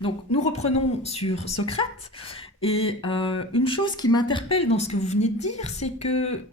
Donc, nous reprenons sur Socrate. Et une chose qui m'interpelle dans ce que vous venez de dire, c'est que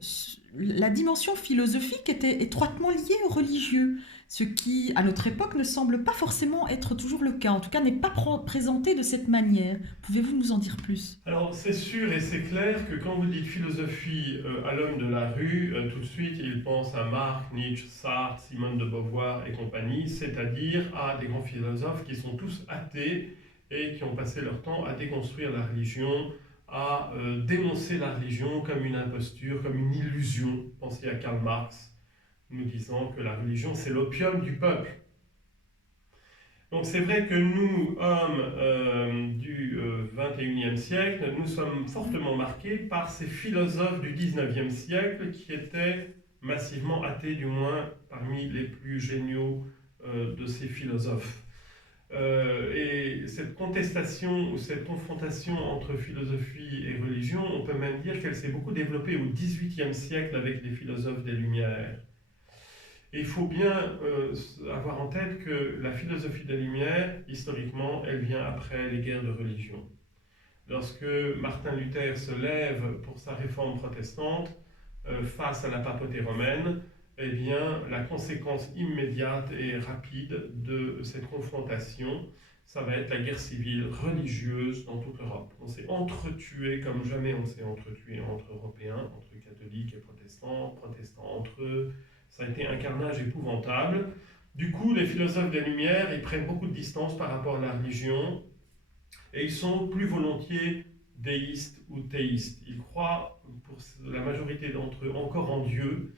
la dimension philosophique était étroitement liée au religieux, ce qui, à notre époque, ne semble pas forcément être toujours le cas. En tout cas, n'est pas présenté de cette manière. Pouvez-vous nous en dire plus? Alors, c'est sûr et c'est clair que quand vous dites philosophie à l'homme de la rue, tout de suite, il pense à Marx, Nietzsche, Sartre, Simone de Beauvoir et compagnie, c'est-à-dire à des grands philosophes qui sont tous athées et qui ont passé leur temps à déconstruire la religion, à dénoncer la religion comme une imposture, comme une illusion. Pensez à Karl Marx, nous disant que la religion, c'est l'opium du peuple. Donc c'est vrai que nous, hommes du 21e siècle, nous sommes fortement marqués par ces philosophes du 19e siècle qui étaient massivement athées, du moins parmi les plus géniaux de ces philosophes. Et cette contestation ou cette confrontation entre philosophie et religion, on peut même dire qu'elle s'est beaucoup développée au 18e siècle avec les philosophes des Lumières. Et il faut bien avoir en tête que la philosophie des Lumières, historiquement, elle vient après les guerres de religion. Lorsque Martin Luther se lève pour sa réforme protestante face à la papauté romaine, eh bien, la conséquence immédiate et rapide de cette confrontation, ça va être la guerre civile religieuse dans toute l'Europe. On s'est entretué comme jamais on s'est entretué entre Européens, entre catholiques et protestants, protestants entre eux. Ça a été un carnage épouvantable. Du coup, les philosophes des Lumières, ils prennent beaucoup de distance par rapport à la religion et ils sont plus volontiers déistes ou théistes. Ils croient, pour la majorité d'entre eux, encore en Dieu,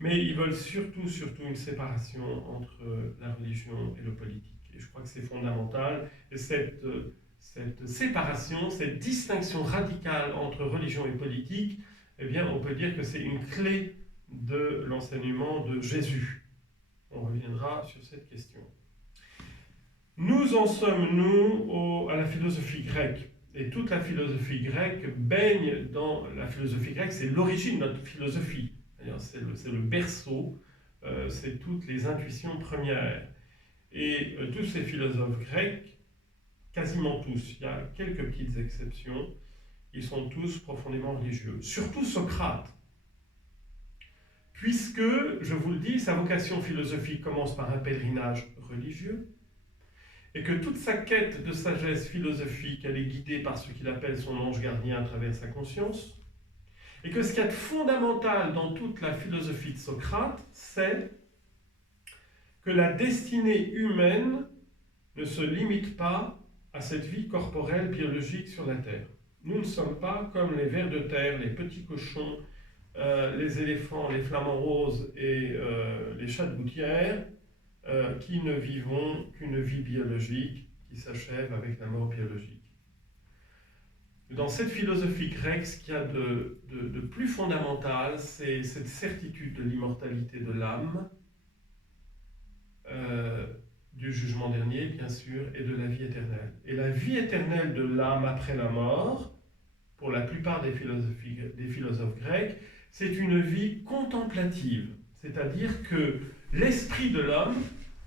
mais ils veulent surtout une séparation entre la religion et le politique. Et je crois que c'est fondamental. Et cette séparation, cette distinction radicale entre religion et politique, eh bien, on peut dire que c'est une clé de l'enseignement de Jésus. On reviendra sur cette question. Nous en sommes, à la philosophie grecque. Et toute la philosophie grecque baigne dans la philosophie grecque, c'est l'origine de notre philosophie. C'est le berceau, c'est toutes les intuitions premières. Et tous ces philosophes grecs, quasiment tous, il y a quelques petites exceptions, ils sont tous profondément religieux. Surtout Socrate, puisque, je vous le dis, sa vocation philosophique commence par un pèlerinage religieux, et que toute sa quête de sagesse philosophique, elle est guidée par ce qu'il appelle son ange gardien à travers sa conscience, et que ce qu'il y a de fondamental dans toute la philosophie de Socrate, c'est que la destinée humaine ne se limite pas à cette vie corporelle biologique sur la Terre. Nous ne sommes pas comme les vers de terre, les petits cochons, les éléphants, les flamants roses et les chats de gouttière, qui ne vivons qu'une vie biologique qui s'achève avec la mort biologique. Dans cette philosophie grecque, ce qu'il y a de plus fondamental, c'est cette certitude de l'immortalité de l'âme, du jugement dernier, bien sûr, et de la vie éternelle. Et la vie éternelle de l'âme après la mort, pour la plupart des philosophes grecs, c'est une vie contemplative. C'est-à-dire que l'esprit de l'homme,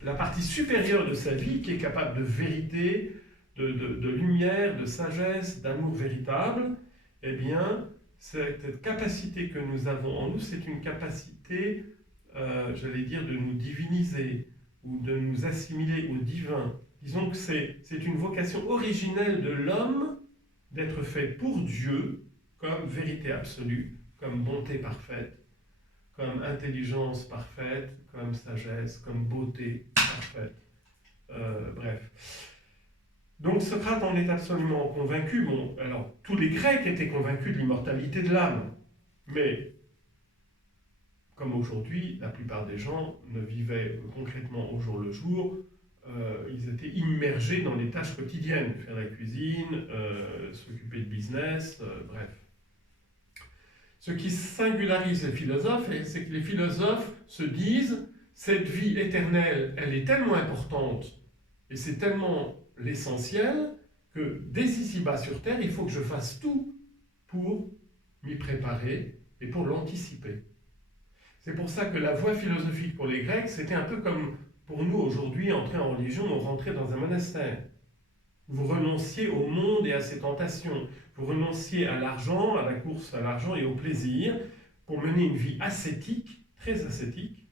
la partie supérieure de sa vie, qui est capable de vérité, de lumière, de sagesse, d'amour véritable, eh bien, cette capacité que nous avons en nous, c'est une capacité, j'allais dire, de nous diviniser ou de nous assimiler au divin. Disons que c'est une vocation originelle de l'homme d'être fait pour Dieu comme vérité absolue, comme bonté parfaite, comme intelligence parfaite, comme sagesse, comme beauté parfaite. Bref. Donc Socrate en est absolument convaincu. Bon, alors, tous les Grecs étaient convaincus de l'immortalité de l'âme. Mais, comme aujourd'hui, la plupart des gens ne vivaient concrètement au jour le jour. Ils étaient immergés dans les tâches quotidiennes. Faire la cuisine, s'occuper de business, bref. Ce qui singularise les philosophes, c'est que les philosophes se disent cette vie éternelle, elle est tellement importante et c'est tellement l'essentiel que dès ici-bas sur Terre, il faut que je fasse tout pour m'y préparer et pour l'anticiper. C'est pour ça que la voie philosophique pour les Grecs, c'était un peu comme pour nous aujourd'hui, entrer en religion ou rentrer dans un monastère. Vous renonciez au monde et à ses tentations. Vous renonciez à l'argent, à la course à l'argent et au plaisir pour mener une vie ascétique, très ascétique.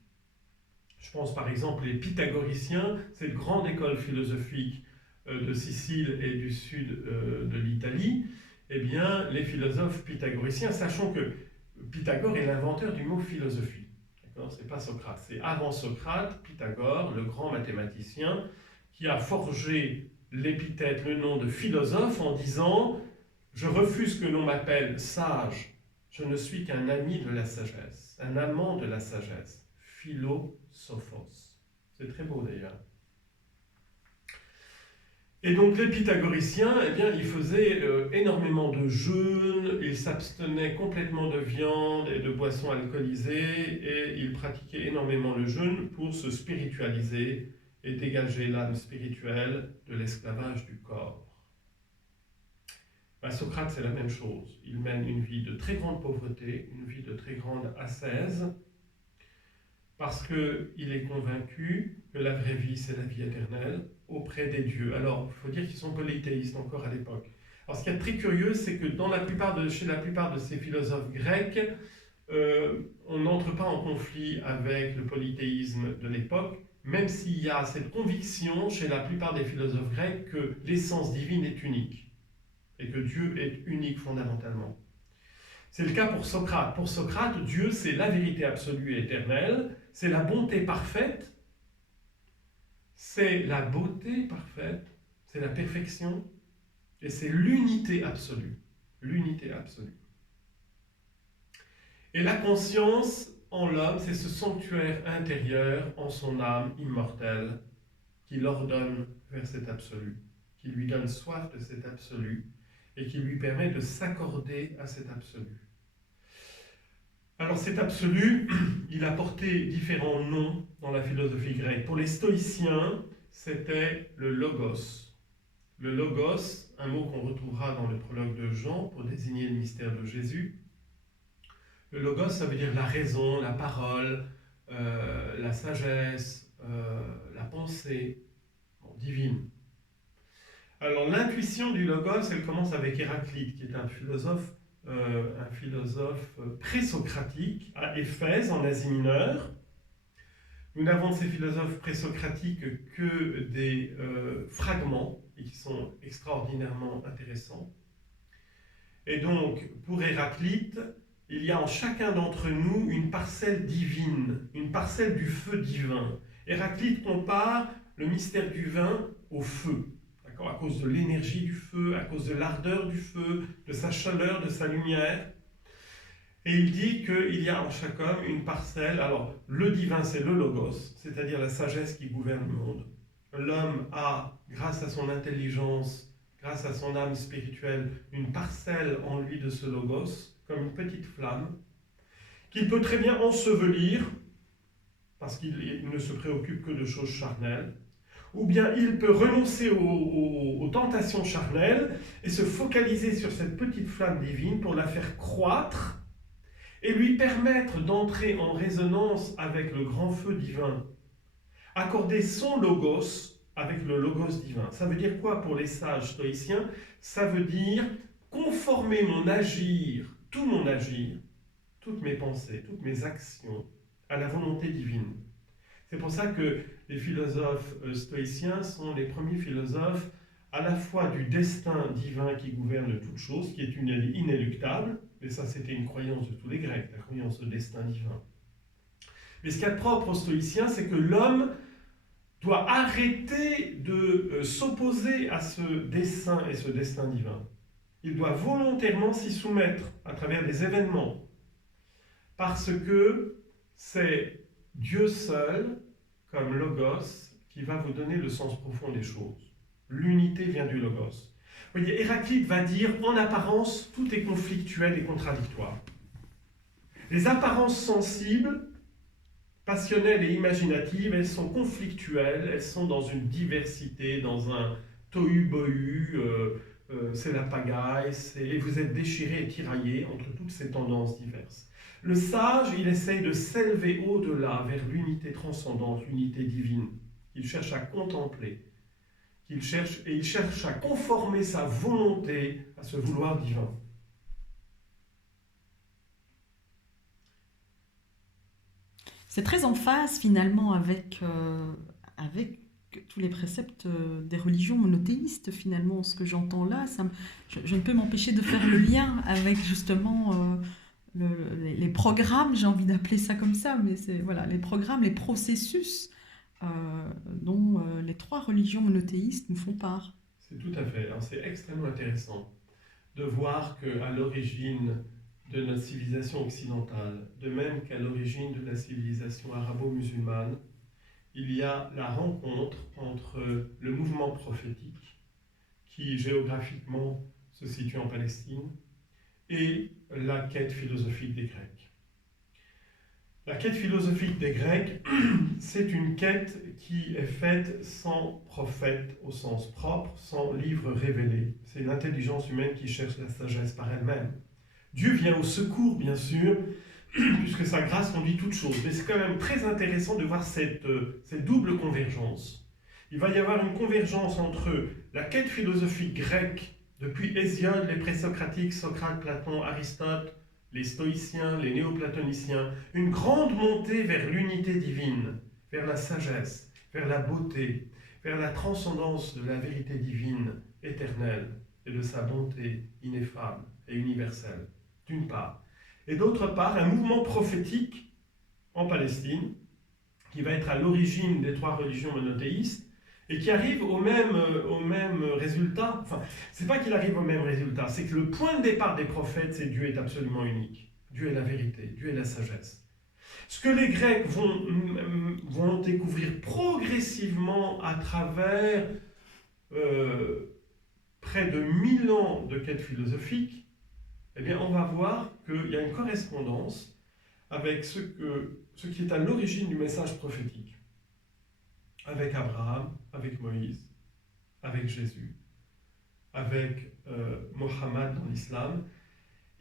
Je pense par exemple les pythagoriciens, cette grande école philosophique de Sicile et du sud de l'Italie. Eh bien, les philosophes pythagoriciens, sachant que Pythagore est l'inventeur du mot philosophie. Ce n'est pas Socrate, c'est avant Socrate, Pythagore, le grand mathématicien, qui a forgé l'épithète, le nom de philosophe en disant « Je refuse que l'on m'appelle sage, je ne suis qu'un ami de la sagesse, un amant de la sagesse, philosophos ». C'est très beau d'ailleurs. Et donc les pythagoriciens, eh bien, ils faisaient énormément de jeûnes, ils s'abstenaient complètement de viande et de boissons alcoolisées, et ils pratiquaient énormément le jeûne pour se spiritualiser et dégager l'âme spirituelle de l'esclavage du corps. Socrate, c'est la même chose. Il mène une vie de très grande pauvreté, une vie de très grande ascèse, parce qu'il est convaincu que la vraie vie, c'est la vie éternelle auprès des dieux. Alors, il faut dire qu'ils sont polythéistes encore à l'époque. Alors, ce qui est très curieux, c'est que chez la plupart de ces philosophes grecs, on n'entre pas en conflit avec le polythéisme de l'époque, même s'il y a cette conviction chez la plupart des philosophes grecs que l'essence divine est unique, et que Dieu est unique fondamentalement. C'est le cas pour Socrate. Pour Socrate, Dieu, c'est la vérité absolue et éternelle, c'est la bonté parfaite, c'est la beauté parfaite, c'est la perfection, et c'est l'unité absolue. L'unité absolue. Et la conscience en l'homme, c'est ce sanctuaire intérieur en son âme immortelle qui l'ordonne vers cet absolu, qui lui donne soif de cet absolu et qui lui permet de s'accorder à cet absolu. Alors cet absolu, il a porté différents noms dans la philosophie grecque. Pour les stoïciens, c'était le logos. Le logos, un mot qu'on retrouvera dans le prologue de Jean pour désigner le mystère de Jésus. Le logos, ça veut dire la raison, la parole, la sagesse, la pensée divine. Alors l'intuition du logos, elle commence avec Héraclite, qui est un philosophe présocratique à Éphèse, en Asie mineure. Nous n'avons de ces philosophes présocratiques que des fragments, et qui sont extraordinairement intéressants. Et donc, pour Héraclite, il y a en chacun d'entre nous une parcelle divine, une parcelle du feu divin. Héraclite compare le mystère du vin au feu. À cause de l'énergie du feu, à cause de l'ardeur du feu, de sa chaleur, de sa lumière. Et il dit qu'il y a en chaque homme une parcelle. Alors, le divin, c'est le logos, c'est-à-dire la sagesse qui gouverne le monde. L'homme a, grâce à son intelligence, grâce à son âme spirituelle, une parcelle en lui de ce logos, comme une petite flamme, qu'il peut très bien ensevelir, parce qu'il ne se préoccupe que de choses charnelles, ou bien il peut renoncer aux tentations charnelles et se focaliser sur cette petite flamme divine pour la faire croître et lui permettre d'entrer en résonance avec le grand feu divin. Accorder son logos avec le logos divin. Ça veut dire quoi pour les sages stoïciens? Ça veut dire conformer mon agir, toutes mes pensées, toutes mes actions à la volonté divine. C'est pour ça que les philosophes stoïciens sont les premiers philosophes à la fois du destin divin qui gouverne toute chose, qui est inéluctable, mais ça c'était une croyance de tous les Grecs, la croyance au destin divin. Mais ce qu'il y a de propre aux stoïciens, c'est que l'homme doit arrêter de s'opposer à ce dessein et ce destin divin. Il doit volontairement s'y soumettre à travers des événements, parce que c'est Dieu seul, comme Logos, qui va vous donner le sens profond des choses. L'unité vient du Logos. Vous voyez, Héraclite va dire, en apparence, tout est conflictuel et contradictoire. Les apparences sensibles, passionnelles et imaginatives, elles sont conflictuelles, elles sont dans une diversité, dans un tohu-bohu, c'est la pagaille, et vous êtes déchirés et tiraillés entre toutes ces tendances diverses. Le sage, il essaye de s'élever au-delà, vers l'unité transcendante, l'unité divine. Il cherche à contempler. qu'il cherche, et il cherche à conformer sa volonté à ce vouloir divin. C'est très en phase finalement avec tous les préceptes des religions monothéistes finalement. Ce que j'entends là, je ne peux m'empêcher de faire le lien avec justement les programmes, j'ai envie d'appeler ça comme ça, mais c'est voilà, les programmes, les processus euh, dont les trois religions monothéistes nous font part. C'est tout à fait, hein, c'est extrêmement intéressant de voir qu'à l'origine de notre civilisation occidentale, de même qu'à l'origine de la civilisation arabo-musulmane, il y a la rencontre entre le mouvement prophétique, qui géographiquement se situe en Palestine, et la quête philosophique des Grecs. La quête philosophique des Grecs, c'est une quête qui est faite sans prophète au sens propre, sans livre révélé. C'est l'intelligence humaine qui cherche la sagesse par elle-même. Dieu vient au secours, bien sûr, puisque sa grâce conduit toutes choses. Mais c'est quand même très intéressant de voir cette double convergence. Il va y avoir une convergence entre la quête philosophique grecque, depuis Hésiode, les présocratiques, Socrate, Platon, Aristote, les stoïciens, les néoplatoniciens, une grande montée vers l'unité divine, vers la sagesse, vers la beauté, vers la transcendance de la vérité divine éternelle et de sa bonté ineffable et universelle, d'une part. Et d'autre part, un mouvement prophétique en Palestine, qui va être à l'origine des trois religions monothéistes, et qui arrive au même résultat. Enfin, c'est pas qu'il arrive au même résultat, c'est que le point de départ des prophètes, c'est Dieu est absolument unique. Dieu est la vérité, Dieu est la sagesse. Ce que les Grecs vont découvrir progressivement à travers près de 1000 ans de quête philosophique, eh bien, on va voir qu'il y a une correspondance avec ce qui est à l'origine du message prophétique. Avec Abraham, avec Moïse, avec Jésus, avec Mohammed dans l'islam,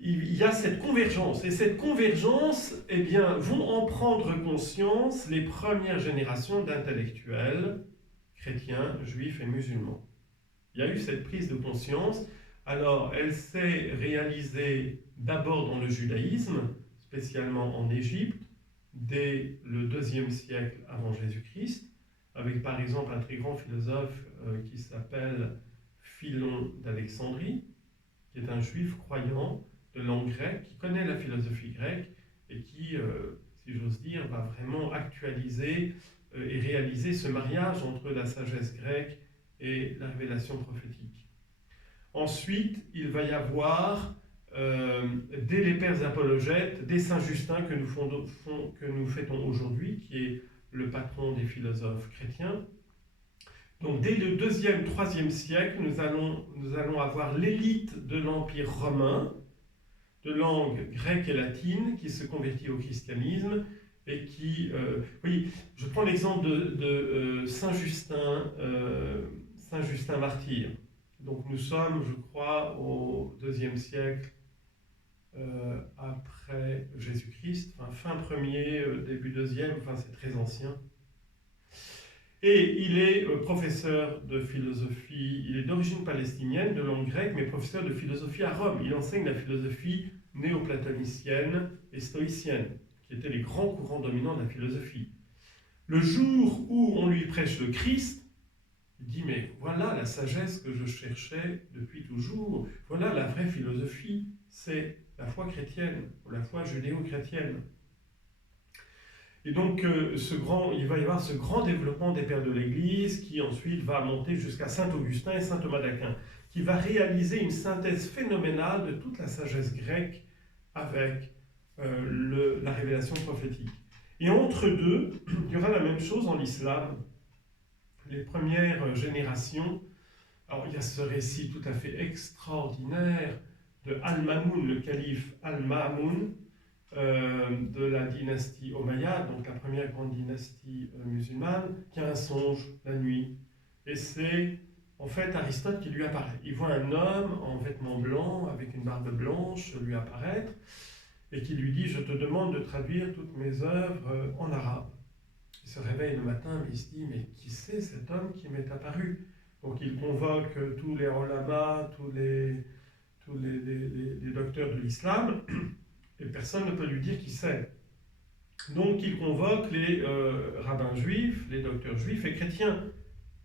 il y a cette convergence. Et cette convergence, eh bien, vont en prendre conscience les premières générations d'intellectuels chrétiens, juifs et musulmans. Il y a eu cette prise de conscience. Alors, elle s'est réalisée d'abord dans le judaïsme, spécialement en Égypte, dès le IIe siècle avant Jésus-Christ, avec par exemple un très grand philosophe qui s'appelle Philon d'Alexandrie, qui est un juif croyant de langue grecque, qui connaît la philosophie grecque et qui, si j'ose dire, va vraiment actualiser et réaliser ce mariage entre la sagesse grecque et la révélation prophétique. Ensuite, il va y avoir, dès les pères apologètes, dès Saint Justin que nous fêtons aujourd'hui, qui est le patron des philosophes chrétiens. Donc dès le 2e, 3e siècle, nous allons avoir l'élite de l'Empire romain, de langue grecque et latine, qui se convertit au christianisme et qui... oui, je prends l'exemple de Saint Justin martyr. Donc nous sommes, je crois, au 2e siècle après Jésus-Christ, fin 1er, début 2e, c'est très ancien. Et il est professeur de philosophie, il est d'origine palestinienne, de langue grecque, mais professeur de philosophie à Rome. Il enseigne la philosophie néoplatonicienne et stoïcienne, qui étaient les grands courants dominants de la philosophie. Le jour où on lui prêche le Christ, il dit, mais voilà la sagesse que je cherchais depuis toujours, voilà la vraie philosophie, c'est la foi chrétienne, ou la foi judéo-chrétienne. Et donc, il va y avoir ce grand développement des pères de l'Église qui ensuite va monter jusqu'à saint Augustin et saint Thomas d'Aquin, qui va réaliser une synthèse phénoménale de toute la sagesse grecque avec la révélation prophétique. Et entre deux, il y aura la même chose en l'islam. Les premières générations, alors il y a ce récit tout à fait extraordinaire de Al-Mamoun, le calife Al-Mamoun, de la dynastie Omeyyade, donc la première grande dynastie musulmane, qui a un songe la nuit. Et c'est en fait Aristote qui lui apparaît. Il voit un homme en vêtements blancs, avec une barbe blanche, lui apparaître, et qui lui dit « Je te demande de traduire toutes mes œuvres en arabe ». Il se réveille le matin, mais il se dit « Mais qui c'est cet homme qui m'est apparu ?» Donc il convoque tous les ulamas, les docteurs de l'islam, et personne ne peut lui dire qui c'est. Donc il convoque les rabbins juifs, les docteurs juifs et chrétiens,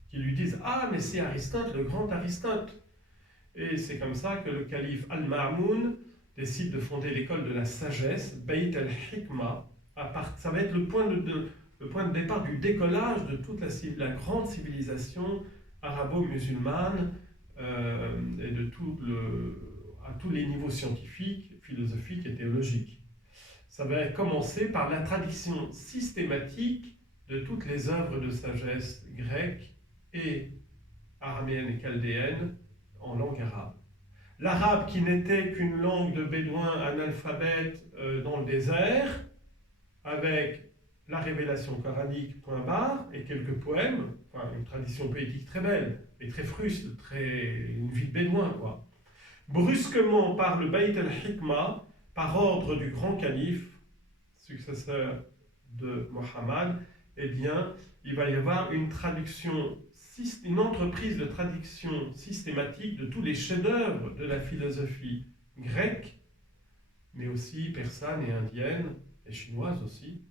qui lui disent « Ah, mais c'est Aristote, le grand Aristote !» Et c'est comme ça que le calife Al-Ma'moun décide de fonder l'école de la sagesse, Bayt al-Hikma. Ça va être le point de départ du décollage de toute la grande civilisation arabo-musulmane et à tous les niveaux scientifiques, philosophiques et théologiques. Ça va commencer par la traduction systématique de toutes les œuvres de sagesse grecques et araméennes et chaldéennes en langue arabe. L'arabe qui n'était qu'une langue de bédouins analphabètes dans le désert, avec la révélation coranique, point barre, et quelques poèmes, enfin une tradition poétique très belle, et très fruste, une vie de bédouin, quoi. Brusquement, par le Bayt al-Hikma, par ordre du grand calife, successeur de Mohammed, eh bien, il va y avoir une entreprise de traduction systématique de tous les chefs-d'œuvre de la philosophie grecque, mais aussi persane et indienne, et chinoise aussi,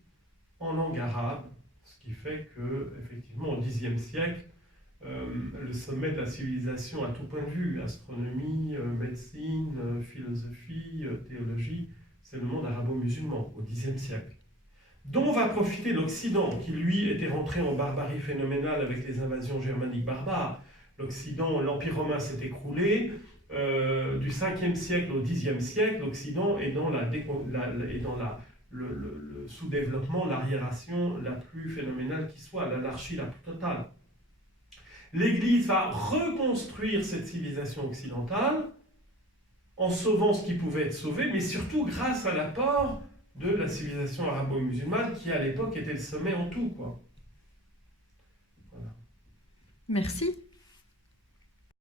en langue arabe, ce qui fait que, effectivement, au Xe siècle, le sommet de la civilisation à tout point de vue, astronomie, médecine, philosophie, théologie, c'est le monde arabo-musulman, au Xe siècle. Dont va profiter l'Occident, qui lui était rentré en barbarie phénoménale avec les invasions germaniques barbares. L'Occident, l'Empire romain s'est écroulé, du 5e siècle au 10e siècle, l'Occident est dans le sous-développement, l'arriération la plus phénoménale qui soit, l'anarchie la plus totale. L'Église va reconstruire cette civilisation occidentale en sauvant ce qui pouvait être sauvé, mais surtout grâce à l'apport de la civilisation arabo-musulmane qui, à l'époque, était le sommet en tout, quoi. Voilà. Merci.